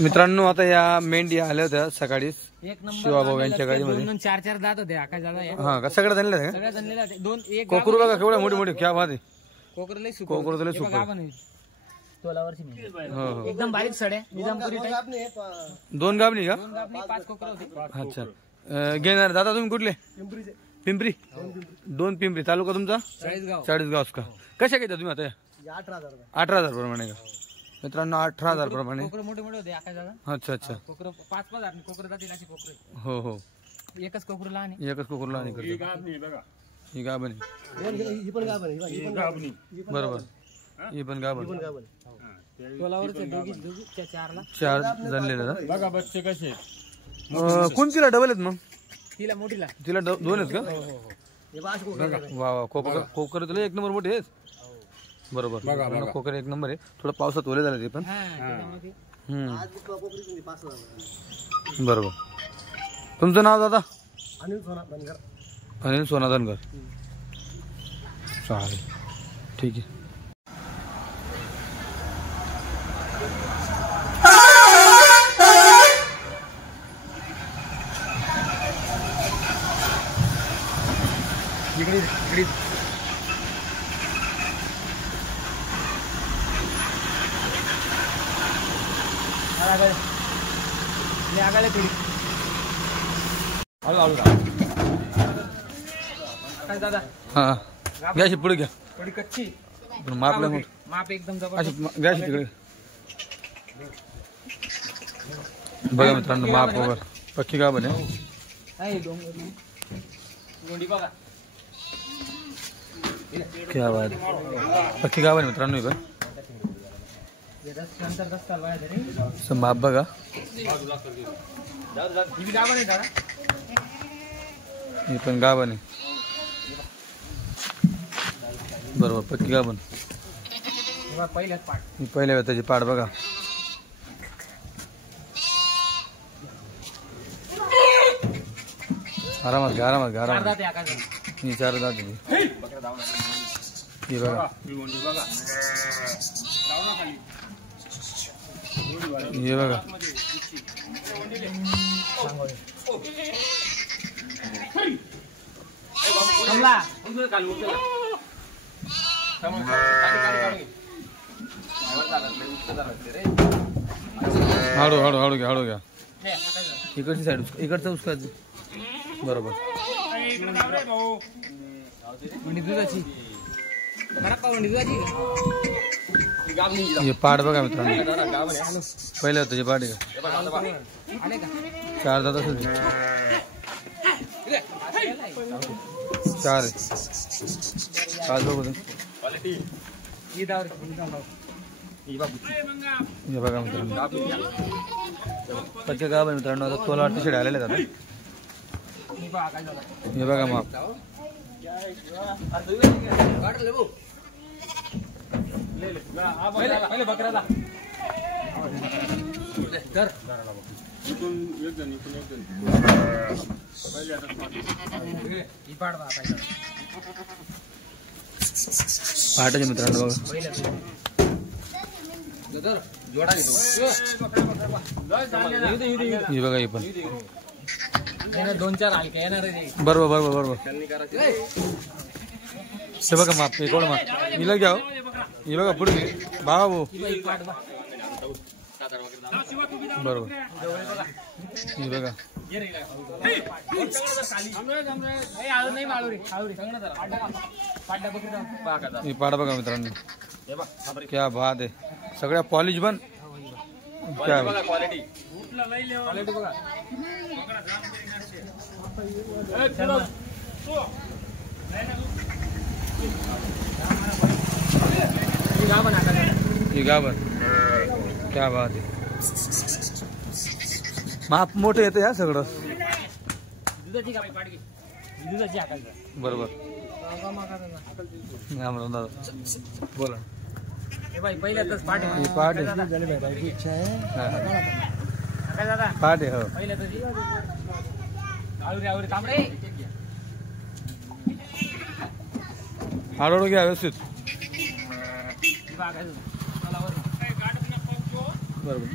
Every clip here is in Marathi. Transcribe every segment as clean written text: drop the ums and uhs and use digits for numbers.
मित्रांनो आता या मेंढी आल्या होत्या सकाळीच एक नंबर शिवाभाऊ यांच्या गाडीमध्ये. 2-4 दात होते आकाश दादा. हा का सगळं झालेलं आहे सगळ्या जणलेला दोन एक कोकरू बघा केवढ्या मोठी मोठी क्या बात आहे. कोकर लय सुपर. कोकरू लय सुपर. तोलावरची हो एकदम बारीक सड्या निजामपुरी टाईप. 2 गाबणी का? 2 गाबणी 5 कोकर होते. अच्छा घेणार दादा तुम्ही कुठले? पिंपरी. 2 पिंपरी. तालुका तुमचा? चाळीसगाव का? कशा घेता तुम्ही आता? 18,000 प्रमाणे का मित्रांनो? 18,000 प्रमाणे. कोकर मोठे मोठे होते आकाश दादा. अच्छा अच्छा. कोकर 5-5 कोकर जातील अशी कोकर. हो हो एकच कोकर लहान आहे. एकच कोकर लहान आहे. ही गाबणी बरोबर. ही पण गाबण. तोलावरचे दोघी 4ला 4 जणलेलं बघा बच्चे कसे. कोणतीला डबल आहेत मग? तिला मोठीला. तिला 2 आहेत का? हो. वा कोकर तुला 1 नंबर मोठे आहेत. बरोबर कोकर 1 नंबर आहे. थोडं पावसात ओले झाले ते पण. बरोबर. तुमचं नाव दादा? अनिल सोना धनगर. चालेल ठीक आहे. इकडे आगाले थोडी काय दादा. हा घ्या पुढे घ्या. थोडी कच्ची माप माप एकदम जबरदस्त. घ्या तिकडे बघा मित्रांनो माप वगैरे पक्की गाभण आहे. बघा क्या बात. पक्की गाभण आहे मित्रांनो. पण माप बघा. ही पण गाभण आहे बरोबर. पक्की गाभण. पहिल्या त्याची पाड बघा. आरामात घ्या ही 4 दात ही बघा. हे बघा हळू घ्या. इकडची साईड इकडचं उचकायचं बरोबर. हे पाड बघा मित्रांनो. पहिलं होतं हे पाड आहे का? 4 दात असेल. 4 5 बघू. हे बघा मित्रांनो पक्के गाव आहे मित्रांनो. आता तोला टी-शर्ट आलेले आहेत. हे बघा माप. पाटाचे मित्रांनो बघा. हे बघा हे पण 2-4 हलके येणार. बरोबर. हे बघा माप. हे कोण माप हिला घ्या. हे बघा पुढे भाऊ बरोबर. हे बघा ही पाड बघा मित्रांनो. क्या बात आहे. सगळ्या पॉलिश पण क्या क्वालिटी बघा. गाभण. क्या बात आहे. माप मोठे येते या सगळं बरोबर. बोला पहिल्यातच पाठ आहे. पाठ आहे हो. हळूहळू घ्या व्यवस्थित. बरोबर.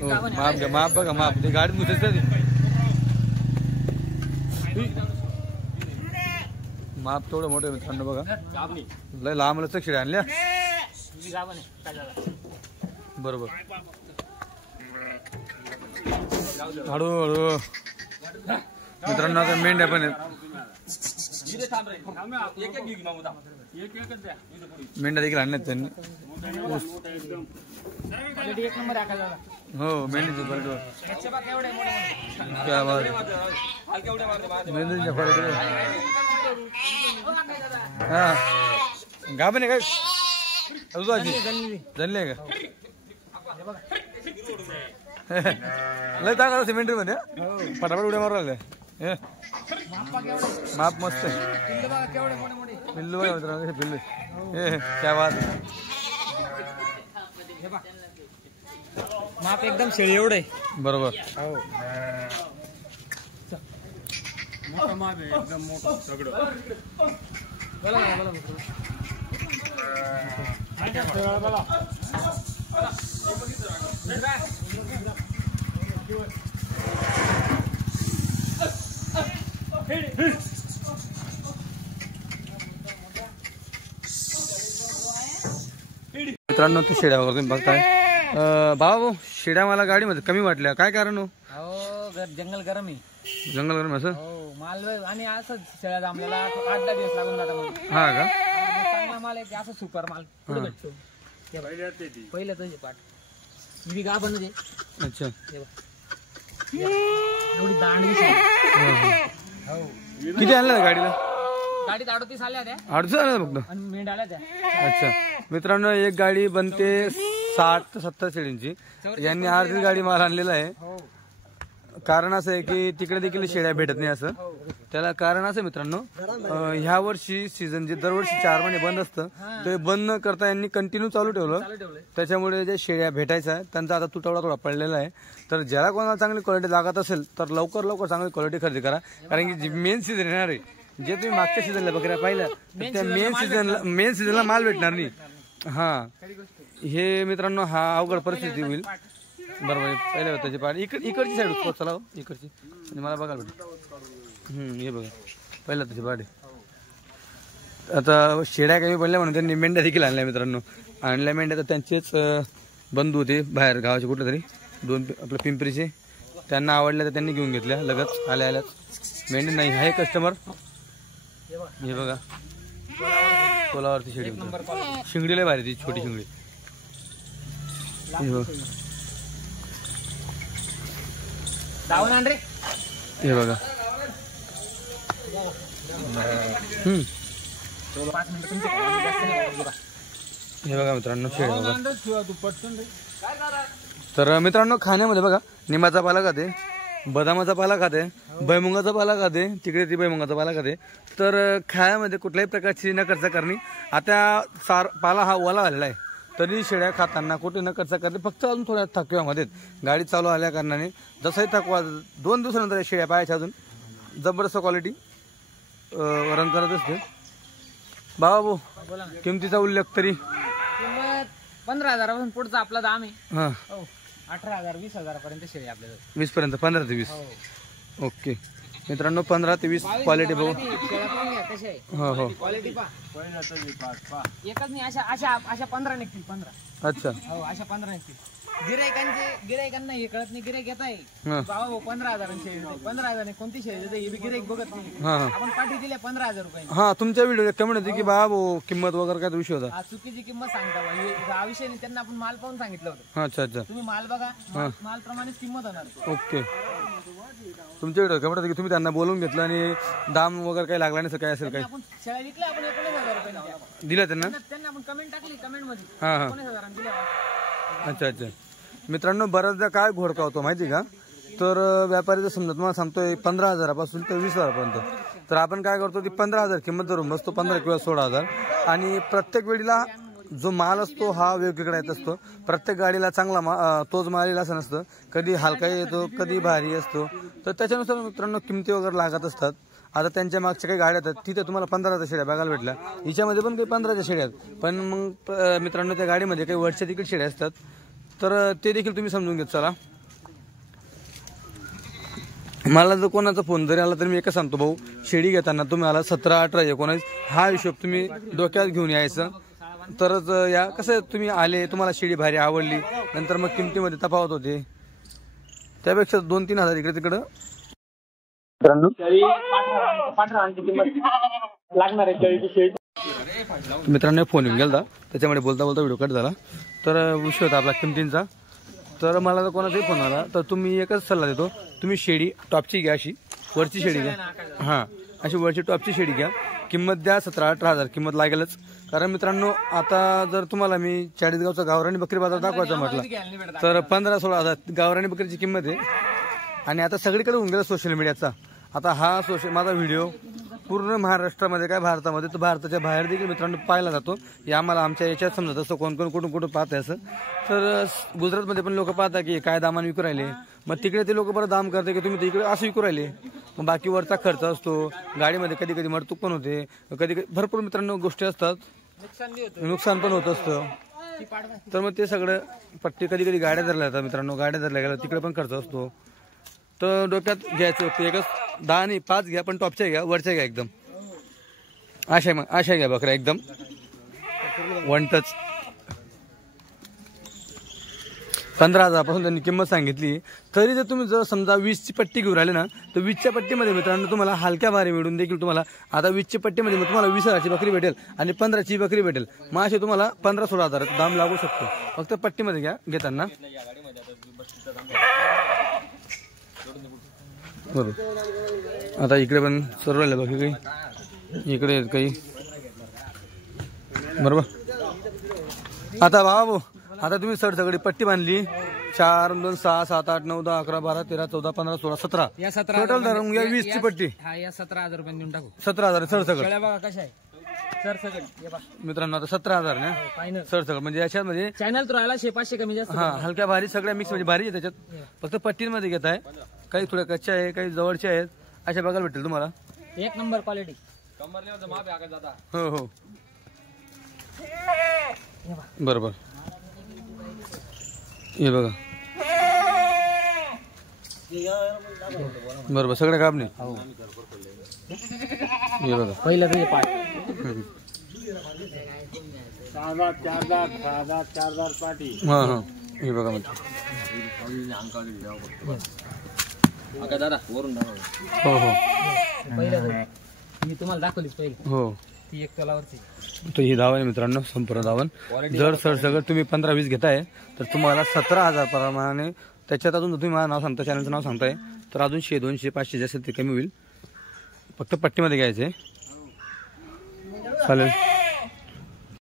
हो, माप घ्या, माप बघा, माप ते गाडी मुसायचं माप थोडं मोठं मित्रांनो बघा. लय लांब लचक शिड्या आणल्या. बरोबर. हळूहळू मित्रांनो आता मेंढ्या पण आहेत. मेंढ्या देखील आणल्यात त्यांनी. हो मेंढीचं बरोबर. मेंढीच्या क्वालिटी हा गाभण आहे काय अजून जनले का लय चांगला सिमेंटरी मध्ये फटाफट उड्या मारू लागल्या. माप मस्त पिल्लू बघा मित्रांनो पिल्लू क्या बात. माप एकदम शेळी एवढं आहे. बरोबर. मोठं माप आहे एकदम मोठं सगळं. मित्रांनो ते शेड्या वगैरे तुम्ही बघताय. भाऊ शेड्या मला गाडीमध्ये कमी वाटल्या काय कारण हो? जंगल गरम आहे. जंगल गरम असं माल आणि असंच शेळ्या जमलेला 8-10 दिवस लागून जातात. हा का चांगला माल आहे असं सुपर माल कुठे भेटतो. पहिलं तुझे पाठ मी गा बनते. अच्छा एवढी दांडगी किती आणलं गाडीला? गाडीत 38 आल्या त्या. 38 आणलं फक्त आणि मेंढ आल्या त्या. अच्छा मित्रांनो एक गाडी बनते 60 ते 70 शेळींची. यांनी अर्धी गाडी माल आणलेला आहे. कारण असं आहे की तिकडे देखील शेळ्या भेटत नाही असं. त्याला कारण असं मित्रांनो ह्या वर्षी सीझन जे दरवर्षी 4 महिने बंद असतं ते बंद न करता यांनी कंटिन्यू चालू ठेवलं. त्याच्यामुळे जे शेळ्या भेटायच्या त्यांचा आता तुटवडा थोडा पडलेला आहे. तर ज्याला कोणाला चांगली क्वालिटी लागत असेल तर लवकर लवकर चांगली क्वालिटी खरेदी करा. कारण की मेन सीझन येणार आहे. जे तुम्ही मागच्या सीझनला बकऱ्या पाहिल्या त्या मेन सीझनला माल भेटणार नाही. हा हे मित्रांनो हा अवघड परिस्थिती होईल. बरोबर. पहिल्या त्याची पाठ इकडची साईड उचलत चला इकडची म्हणजे मला बघायला भेटेल. हे बघा पहिला त्याची पाठ आहे. आता शेड्या कमी पडल्या म्हणून त्यांनी मेंढ्या देखील आणल्या मित्रांनो. आणल्या मेंढ्या तर त्यांचेच बंधू होते बाहेर गावाचे कुठले तरी 2 आपल्या पिंपरीचे. त्यांना आवडल्या तर त्यांनी घेऊन घेतल्या लगत आल्या आल्याच. मेंढी नाही आहे कस्टमर. हे बघा पोलावरती शेडी शिंगडी लय भारी ती छोटी शिंगडी. हे बघा हे बघा मित्रांनो शेड बघा. तर मित्रांनो खाण्यामध्ये बघा निंबाचा पाला खाते, बदामाचा पाला खाते, भुईमुगाचा पाला खाते, तिकडे ती भुईमुगाचा पाला खाते. तर खाण्यामध्ये कुठल्याही प्रकारची न खर्च करणे. आता पाला हा ओला झालेला आहे तरी शेळ्या खाताना कुठे न खर्च करते. फक्त अजून थोड्या थकव्यामध्ये गाडी चालू आल्या कारणाने जसंही थकवा 2 दिवसानंतर शेळ्या पायाच्या अजून जबरदस्त क्वालिटी रंग करत असते. बाबा किमतीचा उल्लेख तरी किंमत 15,000 पुढचा आपला दाम आहे. हा 18,000-20,000 पर्यंत शेळी आपल्याला. 20 पर्यंत 15 ते 20. ओके मित्रांनो 15 ते 20 क्वालिटी बघू. हो हो क्वालिटी पहा एकच नाही अशा 15 निघतील 15. अच्छा हो अशा 15 निघतील. गिरायकांना हे कळत नाही. गिरायक येत आहे बाबा 15,000 शेळी देते. 15,000 कोणती शेळी देते हे गिरायक बघत नाही. आपण पाठी दिल्या 15,000 रुपये. हा तुमच्या व्हिडिओ कमेंट होती की बाबा किंमत वगैरे काय विषय होता. चुकीची किंमत सांगता हा विषय नाही. त्यांना आपण माल पाहून सांगितलं होतं. अच्छा अच्छा तुम्ही माल बघा माल प्रमाणेच किंमत होणार. ओके तुमच्या व्हिडिओ कमेंट होती की तुम्ही त्यांना बोलून घेतलं आणि दाम वगैरे काही लागला नाही काय असेल काही आपण शेळ्या विकल्या आपण 19,000 रुपये दिला त्यांना आपण कमेंट टाकली कमेंट मध्ये. हा हा 19,000 दिल्या. अच्छा अच्छा मित्रांनो बऱ्याचदा काय घोडका होतो माहिती का. तर व्यापारी समजा तुम्हाला सांगतोय 15,000 ते 20,000 पर्यंत. तर आपण काय करतो ती 15,000 किंमत धरून बसतो 15 किंवा 16,000. आणि प्रत्येक वेळीला जो माल असतो हा वेगवेगळा येत असतो. प्रत्येक गाडीला चांगला तोच माल येईल असं नसतं. कधी हलका येतो कधी भारी असतो. तर त्याच्यानुसार मित्रांनो किमती वगैरे लागत असतात. आता त्यांच्या मागच्या काही गाड्या आहेत तिथे तुम्हाला 15च्या शेड्या बघायला भेटल्या. हिच्यामध्ये पण काही 15च्या शेड्या आहेत, पण मग मित्रांनो त्या गाडीमध्ये काही वरच्या तिकीट शेड्या असतात, तर ते देखील तुम्ही समजून घेत चला. मला जर कोणाचा फोन जरी आला तर मी एकच सांगतो, भाऊ शेडी घेताना तुम्ही आला 17, 18, 19 हा हिशोब तुम्ही डोक्यात घेऊन यायचं. तरच या कसं तुम्ही आले, तुम्हाला शेडी भारी आवडली, नंतर मग किमतीमध्ये तफावत होते, त्यापेक्षा 2-3 हजार इकडे तिकडं. मित्रांनो फोन येऊन गेला, त्याच्यामुळे बोलता बोलता व्हिडिओ कट झाला. तर विषय होता आपला किमतींचा. तर मला जर कोणाचाही फोन आला तर तुम्ही एकच सल्ला देतो, तुम्ही शेडी टॉपची घ्या, अशी वरची शेडी घ्या. हां, अशी वरची टॉपची शेडी घ्या. किंमत द्या 17-18 हजार किंमत लागेलच. कारण मित्रांनो आता जर तुम्हाला मी चाळीसगावचा गावरानी बकरी बाजार दाखवायचा म्हटलं तर 15-16 हजार गावरानी बकरीची किंमत आहे. आणि आता सगळीकडे होऊन गेला सोशल मीडियाचा. आता हा माझा व्हिडिओ पूर्ण महाराष्ट्रामध्ये काय भारतामध्ये तर भारताच्या बाहेर देखील मित्रांनो पाहायला जातो. या आम्हाला आमच्या याच्यात समजत असतं कोण कोण कुठून कुठून पाहत आहे असं. तर गुजरातमध्ये पण लोक पाहतात की काय दामाने विकू राहिले, मग तिकडे ते लोक बरं दाम करते की तुम्ही तिकडे असं विकू राहिले. मग बाकी वरचा खर्च असतो, गाडीमध्ये कधी कधी मरतूक पण होते, कधी कधी भरपूर मित्रांनो गोष्टी असतात, नुकसान पण होत असतं. तर मग ते सगळं पट्टी कधी कधी गाड्या धरल्या जातात मित्रांनो, गाड्या धरल्या गेल्या तिकडे पण खर्च असतो. तर डोक्यात घ्यायचं होतं एकच 10 नाही 5 घ्या, पण टॉपच्या घ्या, वरच्या घ्या एकदम. अशा घ्या बकऱ्या एकदम 1 टच. 15,000 पासून त्यांनी किंमत सांगितली. तरी जर तुम्ही जर समजा 20ची पट्टी घेऊन राहिले ना, तर 20च्या पट्टीमध्ये मित्रांनो तुम्हाला हलक्या भारी मिळून देखील तुम्हाला आता 20ची पट्टीमध्ये तुम्हाला 20,000ची बकरी भेटेल आणि 15ची बकरी भेटेल. मग असे तुम्हाला 15-16 हजार दाम लागू शकतो. फक्त पट्टीमध्ये घ्या घेताना. बरोबर. आता इकडे पण सर्व राहिलं बाकी काही इकडे काही बरोबर. आता भाऊ आता तुम्ही सगळी पट्टी बांधली 4, 2, 6, 7, 8, 9, 10, 11, 12, 13, 14, 15, 16, 17 टोटल धरून घ्या 20ची पट्टी. 17,000 रुपये देऊन टाकू. 17,000 सरसकट बघा कशा आहे सरसकट. मित्रांनो आता 17,000 ना सरसकट म्हणजे याच्यामध्ये चॅनल तर राहिला 500 कमी जास्त. हा हलक्या भारी सगळ्या मिक्स म्हणजे भारी आहे त्याच्यात. फक्त पट्टीमध्ये घेत आहे, काही थोड्या कच्च्या आहे, काही जवळच्या आहेत, अशा बघायला भेटेल तुम्हाला. 1 नंबर क्वालिटी. हो हो बरोबर. हे बघा बरोबर सगळं काम नाही. हे बघा पहिलं तुझे पाठ हा हा हे बघा म्हणजे हो हो मी तुम्हाला दाखवलीच पहिली. हो ती 1 तोलावरची. तर ही धावन आहे मित्रांनो संपूर्ण धावन. जर सरसकट तुम्ही 15-20 घेताय तर तुम्हाला 17,000 प्रमाणे. त्याच्यात अजून तुम्ही माझं नाव सांगता, चॅनलचं नाव सांगताय, तर अजून 100, 200, 500 जे असेल ते कमी होईल. फक्त पट्टीमध्ये घ्यायचे. चालेल.